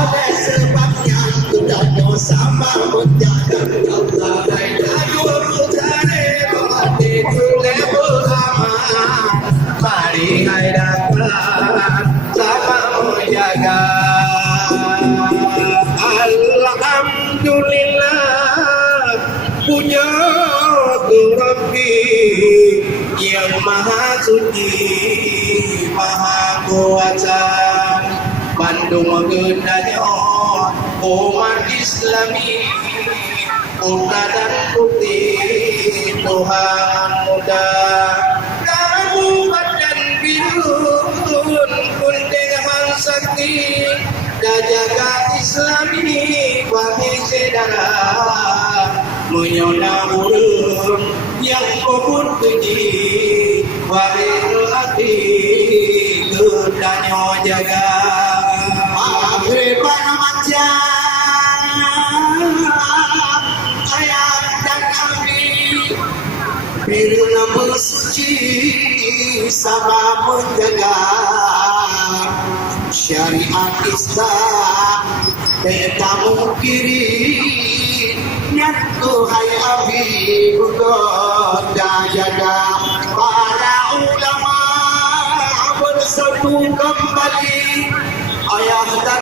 oleh sebabnya kita sama menjaga Allah dan guru cari mati boleh beramal. Mari hai datang sama menjaga. Alhamdulillah punya Rabbi yang maha suci maha kuasa. Bandung gendanya umat Islami muda dan putih Tuhan muda kamu badan biru pun dengan sakti dan jaga Islami wahai saudara menyona urun yang kubur puji wahai hati gendanya jaga. Hebat macam ayat dan Nabi bila nama suci sama menjaga syariat Islam tak mungkiri nyatu hai Abi bukan jaga para ulama bersatu kembali ayah dan